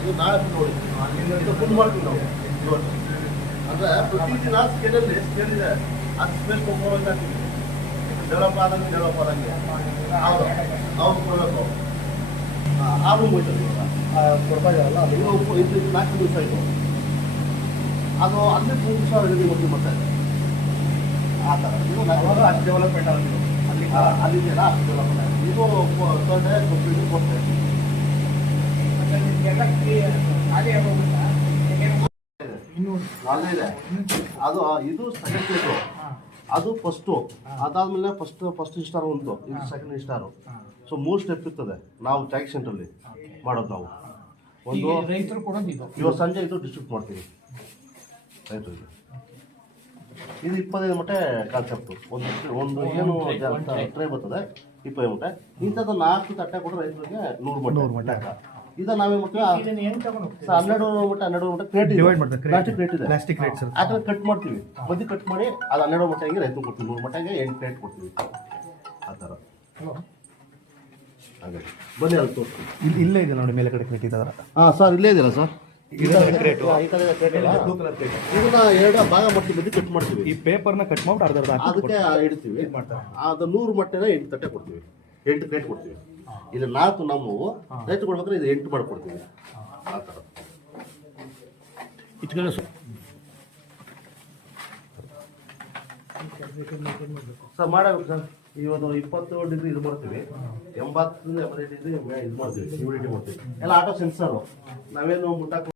ಇದು ನಾಳೆ ನೋಡಿ ಇದು ಫುಲ್ ಮಾಡ್ತೀವಿ ನಾವು ಇವತ್ತು. ಅಂದರೆ ಪ್ರತಿದಿನ ಸ್ಕೇಲಲ್ಲಿ ಸ್ಕೇಲ್ ಇದೆ, ಆ ಸ್ಕೇಲ್ ತೊಗೊಂಡು ಡೆವಲಪ್ ಆದಂಗೆ ಹೌದು ಅವ್ರು ಕೊಡಬೇಕು. ಆ ರೂಮ್ ಹೋಯ್ತದೆ ಕೊಡ್ತಾ ಇದ್ದಾರಲ್ಲ ಅದು ಇದು 4 ದಿವಸ ಇದು, ಅದು ಅಲ್ಲಿ 3 ದಿವಸ ರೆಡಿ ಮಾಡಿ ಮತ್ತೆ ಆ ಥರ ಇದು ಅಷ್ಟು ಡೆವಲಪ್ಮೆಂಟ್ ಆಗಿದೆ ಅಲ್ಲಿದೆಯಲ್ಲ, ಅಷ್ಟು ಡೆವಲಪ್ಮೆಂಟ್ ಆಗಿದೆ. ಇದು ತೊಂದರೆ ಕಂಪ್ಲೀಟ್ ಕೊಡ್ತೇವೆ. ಇನ್ನೂ ನಾಳೆ ಇದೆ ಅದು. ಇದು ಸೆಕೆಂಡ್ ಪ್ಲೇಸು, ಅದು ಫಸ್ಟು, ಅದಾದಮೇಲೆ ಫಸ್ಟ್ ಸ್ಟಾರ್ ಉಂಟು, ಇದು ಸೆಕೆಂಡ್ ಸ್ಟಾರು. ಸೊ 3 ಸ್ಟೆಪ್ ಇರ್ತದೆ ನಾವು ಟ್ಯಾಕ್ಸ್ ಸೆಂಟ್ರಲ್ಲಿ ಮಾಡೋದು. ನಾವು ಒಂದು ರೈತರು ಕೊಡೋದು ಇವತ್ತು ಸಂಜೆ ಇದು ಡಿಸ್ಟ್ರಿಬ್ಯೂಟ್ ಮಾಡ್ತೀವಿ ರೈತರಿಗೆ. ಇದು 25 ಮೂಟೆ ಕಾನ್ಸೆಪ್ಟು. ಒಂದು ಏನು ಟ್ರೈ ಬರ್ತದೆ 25 ಮೂಟೆ. ಇಂಥದ್ದು 4 ತಟ್ಟೆ ಕೊಟ್ಟರೆ ರೈತರಿಗೆ 100 ಮೂಟೆ. ಇದು ನಾವೇನು ಮಾಡ್ತೀವಿ 12 ಮೂಟೆ ಕ್ರೇಟ್ ಇದೆ, ಪ್ಲಾಸ್ಟಿಕ್ ಕ್ರೇಟ್ ಸರ್. ಆ ಥರ ಕಟ್ ಮಾಡ್ತೀವಿ, ಮಧ್ಯೆ ಕಟ್ ಮಾಡಿ ಅದು 12 ಮೂಟೆಗೆ ರೈತರಿಗೆ ಕೊಡ್ತೀವಿ, 100 ಮೂಟೆಗೆ 8 ಕ್ರೇಟ್ ಕೊಡ್ತೀವಿ ಆ ಥರ. ಹಾಗೆ ಬನ್ನಿ ಅಲ್ಲಿ ತೋರಿಸ್ತೀವಿ. ಇಲ್ಲೇ ಇದೆ ನೋಡಿ, ಮೇಲೆ ಕಡೆ ಕ್ರೇಟ್ ಇದ್ದಾರ. ಹಾಂ ಸರ್, ಇಲ್ಲೇ ಇದೆಯಲ್ಲ ಸರ್, ಈ ಕಡೆ ಕ್ರೇಟ್ ಇದನ್ನ 2 ಭಾಗ ಮಾಡ್ತೀವಿ, ಮಧ್ಯೆ ಕಟ್ ಮಾಡ್ತೀವಿ. ಈ ಪೇಪರ್ನ ಕಟ್ ಮಾಡ್ಬಿಟ್ಟು ಅರ್ಧ ಅದಕ್ಕೆ ಇಡ್ತೀವಿ. ಅದು 100 ಮೊಟ್ಟೆನ 8 ತಟ್ಟೆ ಕೊಡ್ತೀವಿ, 8 ಕ್ರೇಟ್ ಕೊಡ್ತೀವಿ. ಇದು 4 ನಾವು ರೈತ ಕೊಡ್ಬೇಕಾದ್ರೆ ಇದು 8 ಮಾಡ್ಕೊಡ್ತೀವಿ ಆ ಥರ. ಸರ್ ಮಾಡಬೇಕು ಸರ್. ಇವತ್ತು 20 ಡಿಗ್ರಿ ಇದು ಮಾಡ್ತೀವಿ, 80 ರಿಂದ 80 ಡಿಗ್ರಿ ಇದು ಮಾಡ್ತೀವಿ, ಹ್ಯೂಮಿಡಿಟಿ ಮಾಡ್ತೀವಿ. ಎಲ್ಲ ಆಟೋ ಸೆನ್ಸರು. ನಾವೇನು ಮುಟ್ಟಾಕ